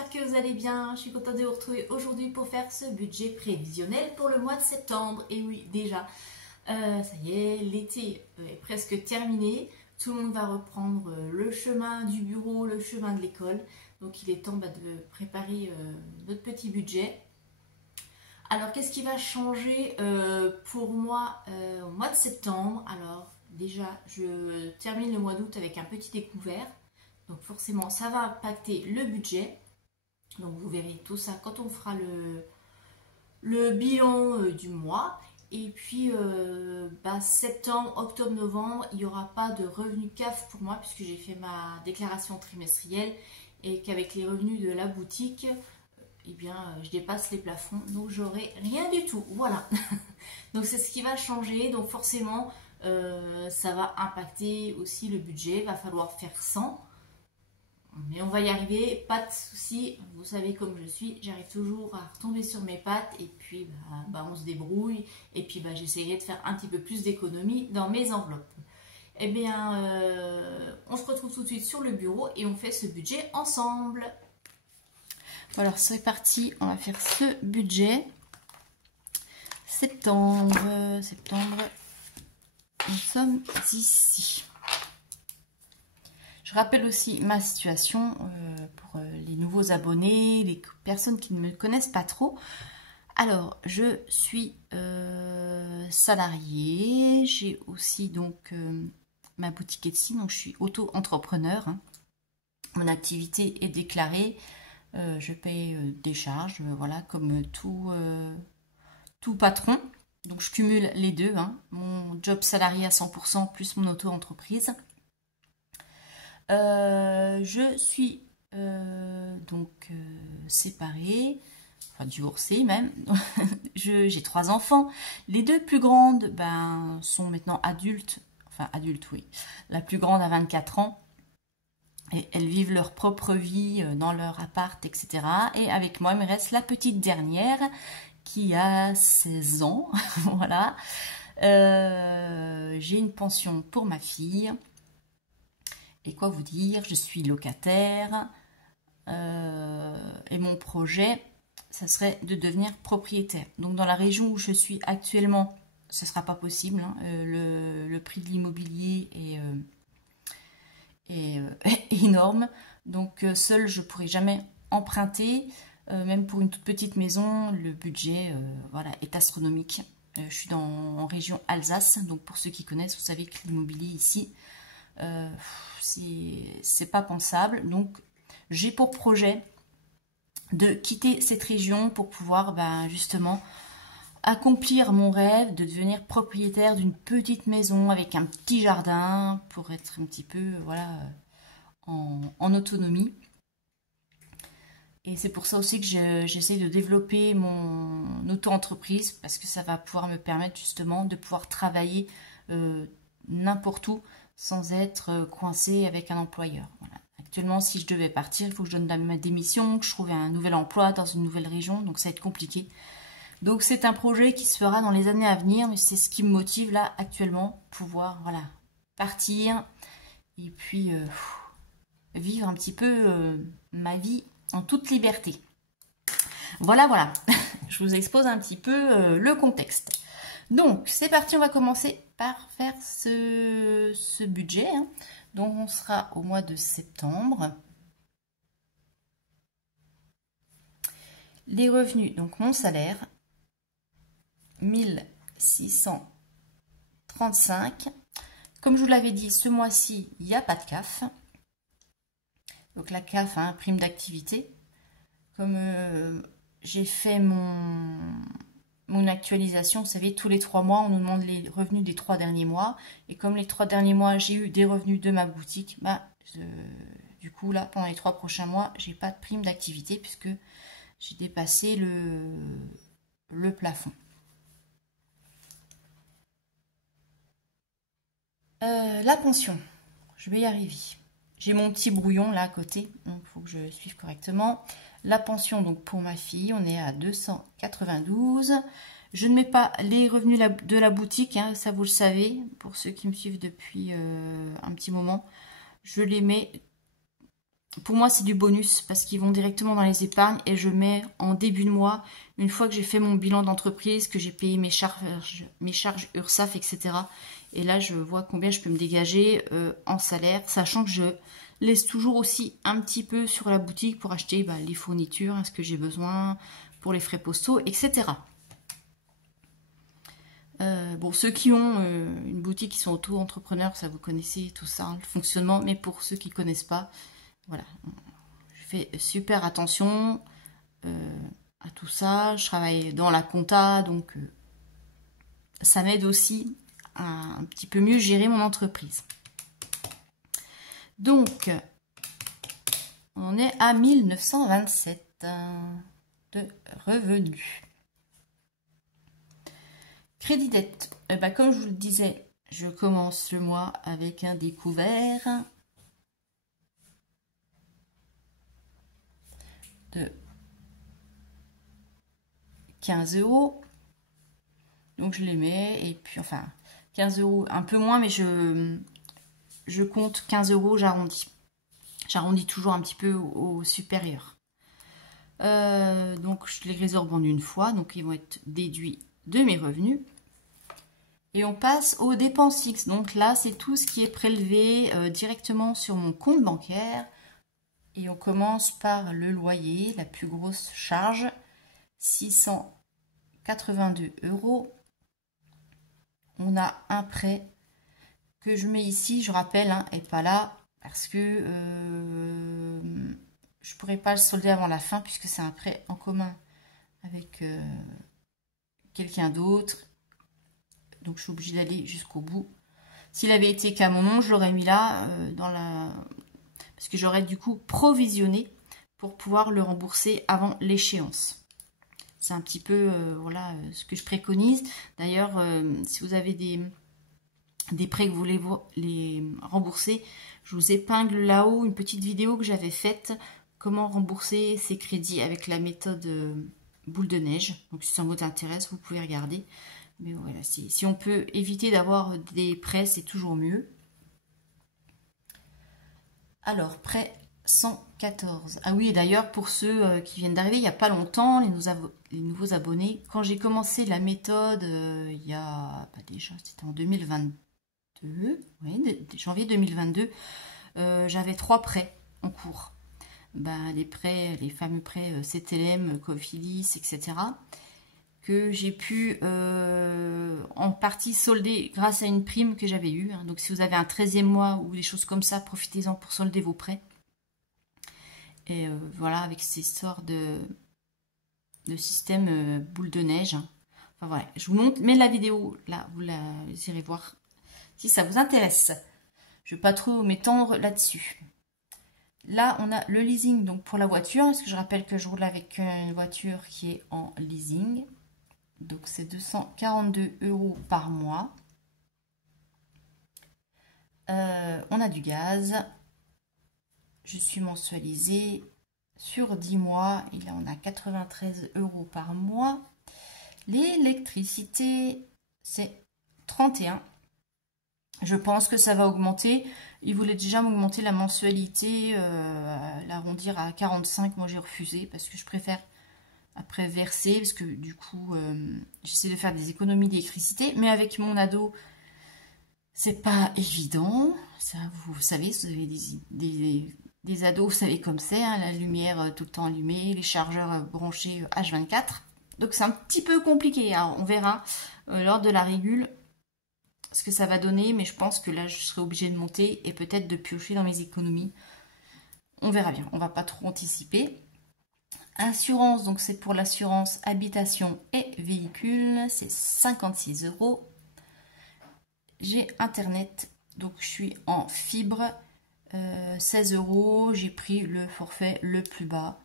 j'espère que vous allez bien. Je suis contente de vous retrouver aujourd'hui pour faire ce budget prévisionnel pour le mois de septembre. Et oui, déjà, ça y est, l'été est presque terminé. Tout le monde va reprendre le chemin du bureau, le chemin de l'école. Donc il est temps de préparer notre petit budget. Alors qu'est-ce qui va changer pour moi au mois de septembre? Alors déjà, je termine le mois d'août avec un petit découvert. Donc forcément, ça va impacter le budget. Donc vous verrez tout ça quand on fera le bilan du mois. Et puis septembre, octobre, novembre, il n'y aura pas de revenus CAF pour moi puisque j'ai fait ma déclaration trimestrielle et qu'avec les revenus de la boutique, eh bien, je dépasse les plafonds. Donc j'aurai rien du tout. Voilà. Donc c'est ce qui va changer. Donc forcément, ça va impacter aussi le budget. Il va falloir faire 100. Mais on va y arriver, pas de souci. Vous savez comme je suis, j'arrive toujours à retomber sur mes pattes et puis on se débrouille. Et puis j'essaierai de faire un petit peu plus d'économie dans mes enveloppes. Eh bien, on se retrouve tout de suite sur le bureau et on fait ce budget ensemble. Alors c'est parti, on va faire ce budget. Septembre, nous sommes ici. Je rappelle aussi ma situation pour les nouveaux abonnés, les personnes qui ne me connaissent pas trop. Alors, je suis salariée, j'ai aussi donc ma boutique Etsy, donc je suis auto-entrepreneur. Hein. Mon activité est déclarée, je paye des charges, voilà, comme tout patron. Donc, je cumule les deux, hein, mon job salarié à 100% plus mon auto-entreprise. Je suis séparée, enfin divorcée même. J'ai 3 enfants. Les 2 plus grandes sont maintenant adultes. Enfin adultes, oui. La plus grande a 24 ans. Et elles vivent leur propre vie dans leur appart, etc. Et avec moi, il me reste la petite dernière qui a 16 ans. Voilà. J'ai une pension pour ma fille. Et quoi vous dire, je suis locataire et mon projet, ça serait de devenir propriétaire. Donc dans la région où je suis actuellement, ce ne sera pas possible. Hein. Le prix de l'immobilier est énorme. Donc seule, je ne pourrai jamais emprunter. Même pour une toute petite maison, le budget est astronomique. Je suis en région Alsace. Donc pour ceux qui connaissent, vous savez que l'immobilier ici, c'est pas pensable. Donc j'ai pour projet de quitter cette région pour pouvoir justement accomplir mon rêve de devenir propriétaire d'une petite maison avec un petit jardin pour être un petit peu en autonomie. Et c'est pour ça aussi que j'essaie de développer mon auto-entreprise parce que ça va pouvoir me permettre justement de pouvoir travailler n'importe où sans être coincé avec un employeur. Voilà. Actuellement, si je devais partir, il faut que je donne ma démission, que je trouve un nouvel emploi dans une nouvelle région, donc ça va être compliqué. Donc c'est un projet qui se fera dans les années à venir, mais c'est ce qui me motive là actuellement, pouvoir partir et puis vivre un petit peu ma vie en toute liberté. Voilà, je vous expose un petit peu le contexte. Donc, c'est parti, on va commencer par faire ce budget. Hein. Donc, on sera au mois de septembre. Les revenus, donc mon salaire, 1635. Comme je vous l'avais dit, ce mois-ci, il n'y a pas de CAF. Donc, la CAF, hein, prime d'activité. Comme j'ai fait mon actualisation, vous savez, tous les 3 mois, on nous demande les revenus des 3 derniers mois. Et comme les 3 derniers mois, j'ai eu des revenus de ma boutique, du coup, là, pendant les 3 prochains mois, j'ai pas de prime d'activité puisque j'ai dépassé le plafond. La pension, je vais y arriver. J'ai mon petit brouillon là à côté, donc il faut que je suive correctement. La pension, donc pour ma fille, on est à 292. Je ne mets pas les revenus de la boutique, hein, ça vous le savez, pour ceux qui me suivent depuis un petit moment. Je les mets pour moi, c'est du bonus parce qu'ils vont directement dans les épargnes et je mets en début de mois, une fois que j'ai fait mon bilan d'entreprise, que j'ai payé mes charges URSSAF, etc. Et là, je vois combien je peux me dégager en salaire, sachant que je laisse toujours aussi un petit peu sur la boutique pour acheter les fournitures, ce que j'ai besoin, pour les frais postaux, etc. Bon, ceux qui ont une boutique, qui sont auto-entrepreneurs, ça vous connaissez tout ça, le fonctionnement, mais pour ceux qui ne connaissent pas, voilà, je fais super attention à tout ça. Je travaille dans la compta, donc ça m'aide aussi à un petit peu mieux gérer mon entreprise. Donc, on est à 1927 de revenus. Crédit dette, comme je vous le disais, je commence le mois avec un découvert de 15 €. Donc je les mets, et puis enfin 15 €, un peu moins, mais je compte 15 €, j'arrondis. J'arrondis toujours un petit peu au supérieur. Donc je les résorbe en une fois, donc ils vont être déduits de mes revenus. Et on passe aux dépenses fixes. Donc là, c'est tout ce qui est prélevé directement sur mon compte bancaire. Et on commence par le loyer, la plus grosse charge, 682 €. On a un prêt que je mets ici, je rappelle, et pas là, parce que je pourrais pas le solder avant la fin, puisque c'est un prêt en commun avec quelqu'un d'autre. Donc je suis obligée d'aller jusqu'au bout. S'il avait été qu'à mon nom, je l'aurais mis là, parce que j'aurais du coup provisionné pour pouvoir le rembourser avant l'échéance. C'est un petit peu voilà, ce que je préconise. D'ailleurs, si vous avez des prêts que vous voulez les rembourser, je vous épingle là-haut une petite vidéo que j'avais faite, comment rembourser ces crédits avec la méthode boule de neige. Donc si ça vous intéresse, vous pouvez regarder. Mais voilà, si on peut éviter d'avoir des prêts, c'est toujours mieux. Alors, prêt 114. Ah oui, et d'ailleurs, pour ceux qui viennent d'arriver, il n'y a pas longtemps, les nouveaux abonnés, quand j'ai commencé la méthode, il y a, déjà, c'était en 2022, oui, janvier 2022, j'avais 3 prêts en cours. Les prêts, les fameux prêts CTLM, Cofidis, etc., que j'ai pu en partie solder grâce à une prime que j'avais eue. Donc si vous avez un 13e mois ou des choses comme ça, profitez-en pour solder vos prêts. Et voilà, avec ces histoires de système boule de neige. Enfin voilà, je vous montre, mais la vidéo, là, vous irez voir si ça vous intéresse. Je ne vais pas trop m'étendre là-dessus. Là, on a le leasing donc pour la voiture, parce que je rappelle que je roule avec une voiture qui est en leasing. Donc c'est 242 € par mois. On a du gaz. Je suis mensualisée sur 10 mois. Et là on a 93 € par mois. L'électricité, c'est 31. Je pense que ça va augmenter. Ils voulaient déjà m'augmenter la mensualité, l'arrondir à 45. Moi j'ai refusé parce que je préfère après verser, parce que du coup j'essaie de faire des économies d'électricité, mais avec mon ado c'est pas évident. Ça, vous savez, si vous avez des ados, vous savez comme c'est, la lumière tout le temps allumée, les chargeurs branchés H24, donc c'est un petit peu compliqué. Alors, on verra lors de la régule ce que ça va donner, mais je pense que là je serai obligée de monter et peut-être de piocher dans mes économies. On verra bien, on va pas trop anticiper. Assurance, donc c'est pour l'assurance habitation et véhicule, c'est 56 €. J'ai internet, donc je suis en fibre, 16 €. J'ai pris le forfait le plus bas,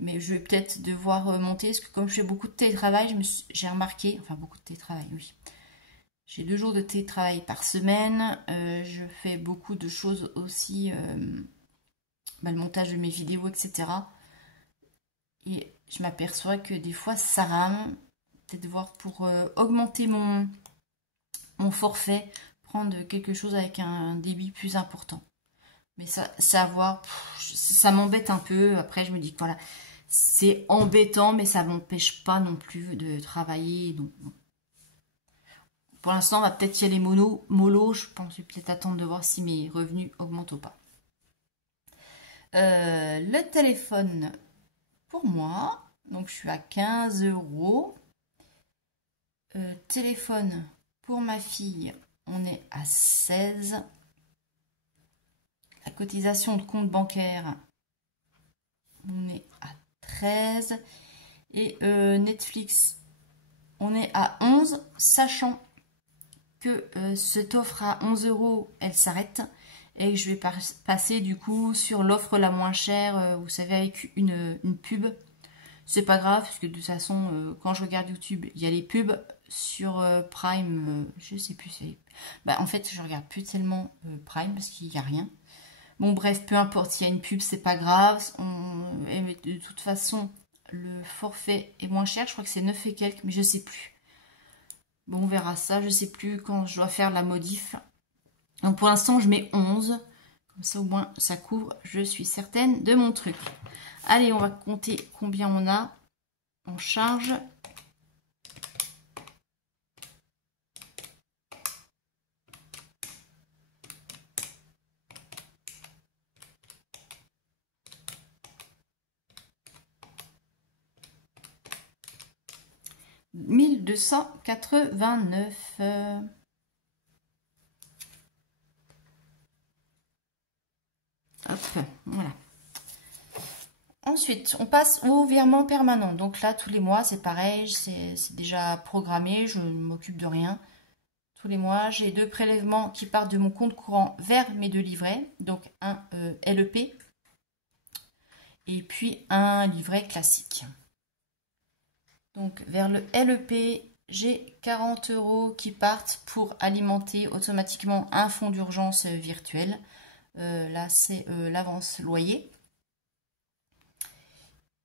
mais je vais peut-être devoir monter, parce que comme je fais beaucoup de télétravail, j'ai remarqué, enfin beaucoup de télétravail, oui. J'ai 2 jours de télétravail par semaine, je fais beaucoup de choses aussi, le montage de mes vidéos, etc. Et je m'aperçois que des fois ça rame. Peut-être voir pour augmenter mon forfait, prendre quelque chose avec un débit plus important. Mais ça à voir, ça m'embête un peu. Après, je me dis que voilà, c'est embêtant, mais ça m'empêche pas non plus de travailler. Donc, bon. Pour l'instant, on va peut-être y aller mollo. Je pense que je vais peut-être attendre de voir si mes revenus augmentent ou pas. Le téléphone pour moi, donc je suis à 15 €. Téléphone pour ma fille, on est à 16. La cotisation de compte bancaire, on est à 13. Et Netflix, on est à 11, sachant que cette offre à 11 €, elle s'arrête. Et je vais passer du coup sur l'offre la moins chère, vous savez, avec une pub. C'est pas grave, parce que de toute façon, quand je regarde YouTube, il y a les pubs. Sur Prime, je sais plus. En fait, je regarde plus tellement Prime parce qu'il n'y a rien. Bon, bref, peu importe, s'il y a une pub, c'est pas grave. De toute façon, le forfait est moins cher. Je crois que c'est 9 et quelques, mais je sais plus. Bon, on verra ça. Je sais plus quand je dois faire la modif. Donc, pour l'instant, je mets 11. Comme ça, au moins, ça couvre. Je suis certaine de mon truc. Allez, on va compter combien on a en charge. « 1289. Hop, voilà. Ensuite, on passe au virement permanent. Donc là, tous les mois, c'est pareil, c'est déjà programmé, je ne m'occupe de rien. Tous les mois, j'ai 2 prélèvements qui partent de mon compte courant vers mes 2 livrets. Donc un LEP et puis un livret classique. Donc vers le LEP, j'ai 40 € qui partent pour alimenter automatiquement un fonds d'urgence virtuel. Là, c'est l'avance loyer.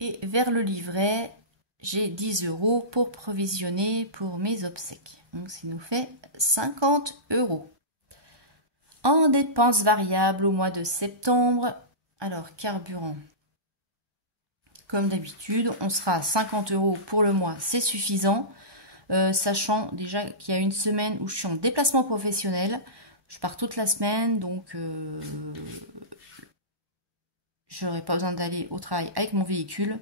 Et vers le livret, j'ai 10 € pour provisionner pour mes obsèques. Donc, ça nous fait 50 €. En dépenses variables au mois de septembre, alors carburant. Comme d'habitude, on sera à 50 € pour le mois, c'est suffisant. Sachant déjà qu'il y a une semaine où je suis en déplacement professionnel. Je pars toute la semaine, donc je n'aurai pas besoin d'aller au travail avec mon véhicule.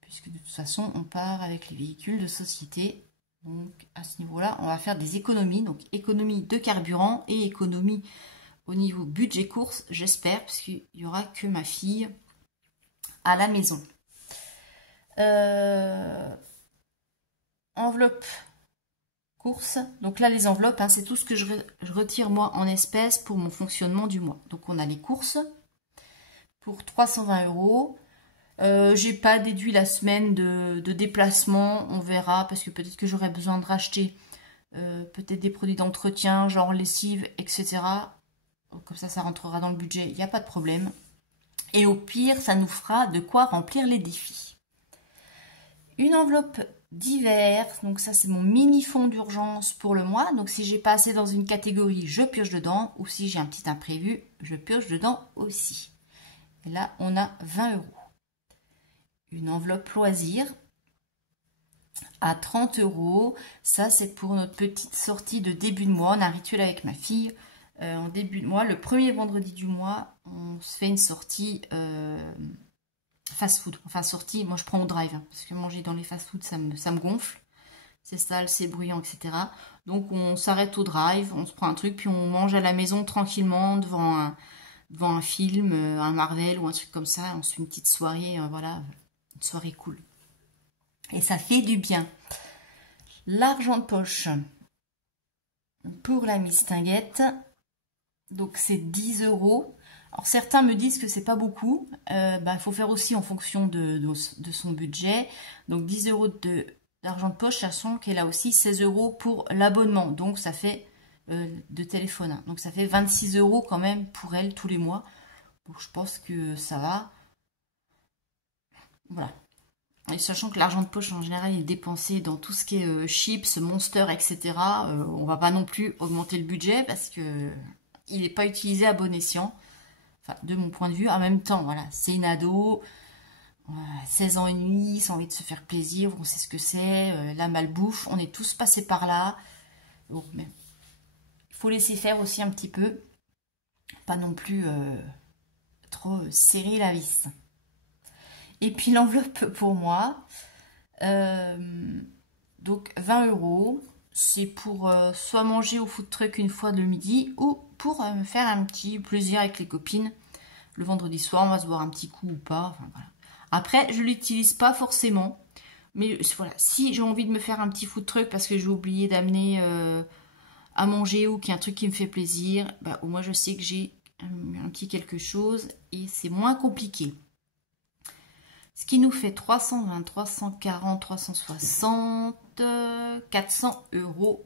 Puisque de toute façon, on part avec les véhicules de société. Donc à ce niveau-là, on va faire des économies. Donc économie de carburant et économie au niveau budget course, j'espère, parce qu'il n'y aura que ma fille à la maison. Enveloppe course. Donc là, les enveloppes, hein, c'est tout ce que je retire moi en espèces pour mon fonctionnement du mois. Donc on a les courses pour 320 €. J'ai pas déduit la semaine de déplacement, on verra, parce que peut-être que j'aurai besoin de racheter peut-être des produits d'entretien, genre lessive, etc. Comme ça rentrera dans le budget, il n'y a pas de problème. Et au pire, ça nous fera de quoi remplir les défis. Une enveloppe d'hiver, donc ça c'est mon mini fonds d'urgence pour le mois. Donc si j'ai pas assez dans une catégorie, je pioche dedans. Ou si j'ai un petit imprévu, je pioche dedans aussi. Et là, on a 20 €. Une enveloppe loisir à 30 €. Ça, c'est pour notre petite sortie de début de mois. On a un rituel avec ma fille. En début de mois, le premier vendredi du mois, on se fait une sortie fast-food. Enfin, sortie, moi je prends au drive. Hein, parce que manger dans les fast-food, ça me gonfle. C'est sale, c'est bruyant, etc. Donc, on s'arrête au drive, on se prend un truc, puis on mange à la maison tranquillement devant un film, un Marvel ou un truc comme ça. On se fait une petite soirée, voilà. Une soirée cool. Et ça fait du bien. L'argent de poche pour la mistinguette. Donc c'est 10 €. Alors certains me disent que c'est pas beaucoup. Faut faire aussi en fonction de son budget. Donc 10 € d'argent de poche, sachant qu'elle a aussi 16 € pour l'abonnement. Donc ça fait de téléphone. Hein. Donc ça fait 26 € quand même pour elle tous les mois. Donc je pense que ça va. Voilà. Et sachant que l'argent de poche en général est dépensé dans tout ce qui est chips, Monster, etc. On va pas non plus augmenter le budget parce que il n'est pas utilisé à bon escient. Enfin, de mon point de vue. En même temps, voilà, c'est une ado, 16 ans et demi, sans envie de se faire plaisir, on sait ce que c'est, la malbouffe, on est tous passés par là. Bon, mais il faut laisser faire aussi un petit peu, pas non plus trop serrer la vis. Et puis l'enveloppe pour moi, donc 20 €, c'est pour soit manger au food truck une fois le midi, ou pour me faire un petit plaisir avec les copines. Le vendredi soir, on va se boire un petit coup ou pas, enfin voilà. Après, je ne l'utilise pas forcément. Mais voilà, si j'ai envie de me faire un petit food truck parce que j'ai oublié d'amener à manger ou qu'il y a un truc qui me fait plaisir, bah, au moins je sais que j'ai un petit quelque chose et c'est moins compliqué. Ce qui nous fait 320, 340, 360, 400 €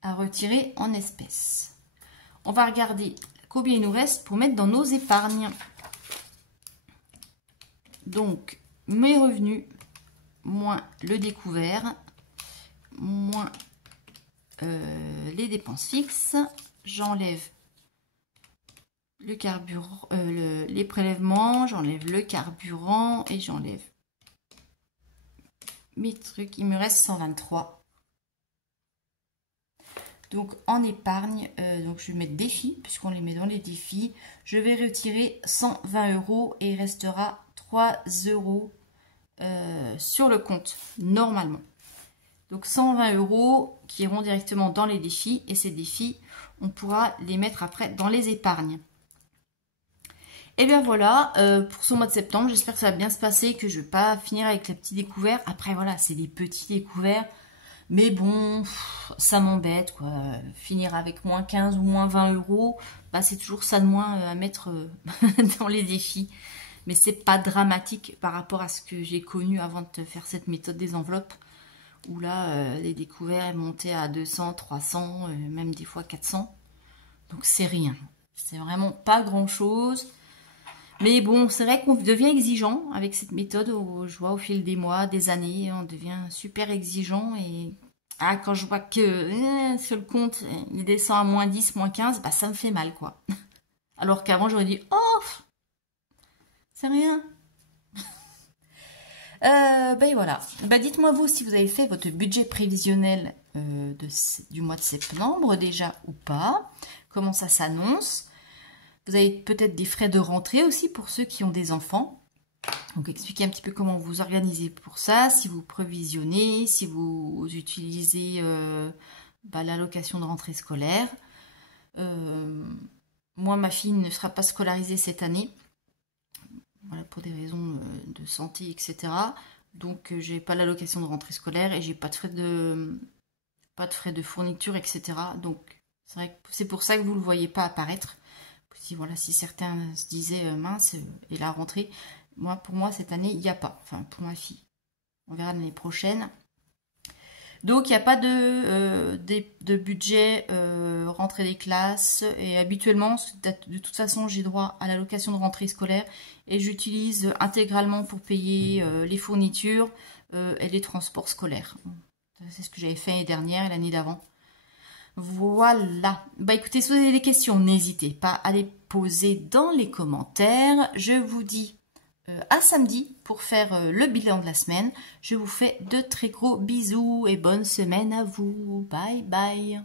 à retirer en espèces. On va regarder combien il nous reste pour mettre dans nos épargnes. Donc, mes revenus, moins le découvert, moins les dépenses fixes. J'enlève le carburant, les prélèvements, j'enlève le carburant et j'enlève mes trucs. Il me reste 123. Donc, en épargne, donc je vais mettre défis, puisqu'on les met dans les défis. Je vais retirer 120 € et il restera 3 € sur le compte, normalement. Donc 120 € qui iront directement dans les défis. Et ces défis, on pourra les mettre après dans les épargnes. Et bien voilà, pour ce mois de septembre, j'espère que ça va bien se passer, que je ne vais pas finir avec les petits découverts. Après voilà, c'est des petits découverts. Mais bon, ça m'embête, quoi. Finir avec moins 15 ou moins 20 €, bah, c'est toujours ça de moins à mettre dans les défis. Mais c'est pas dramatique par rapport à ce que j'ai connu avant de faire cette méthode des enveloppes. Où là, les découverts montaient à 200, 300, même des fois 400. Donc c'est rien. C'est vraiment pas grand-chose. Mais bon, c'est vrai qu'on devient exigeant avec cette méthode. Je vois au fil des mois, des années, on devient super exigeant. Et quand je vois que sur le compte, il descend à moins 10, moins 15, bah, ça me fait mal, quoi. Alors qu'avant, j'aurais dit, oh, c'est rien. Ben voilà. Ben dites-moi vous si vous avez fait votre budget prévisionnel du mois de septembre déjà ou pas. Comment ça s'annonce? Vous avez peut-être des frais de rentrée aussi pour ceux qui ont des enfants. Donc expliquez un petit peu comment vous organisez pour ça, si vous provisionnez, si vous utilisez l'allocation de rentrée scolaire. Moi, ma fille ne sera pas scolarisée cette année. Voilà, pour des raisons de santé, etc. Donc, j'ai pas l'allocation de rentrée scolaire et j'ai pas de frais de fourniture, etc. Donc, c'est vrai que c'est pour ça que vous le voyez pas apparaître. Si certains se disaient mince, et la rentrée, pour moi, cette année, il n'y a pas. Enfin, pour ma fille. On verra l'année prochaine. Donc, il n'y a pas de budget rentrée des classes. Et habituellement, de toute façon, j'ai droit à l'allocation de rentrée scolaire. Et j'utilise intégralement pour payer les fournitures et les transports scolaires. C'est ce que j'avais fait l'année dernière et l'année d'avant. Voilà. Bah écoutez, si vous avez des questions, n'hésitez pas à les poser dans les commentaires. Je vous dis à samedi pour faire le bilan de la semaine. Je vous fais de très gros bisous et bonne semaine à vous. Bye bye.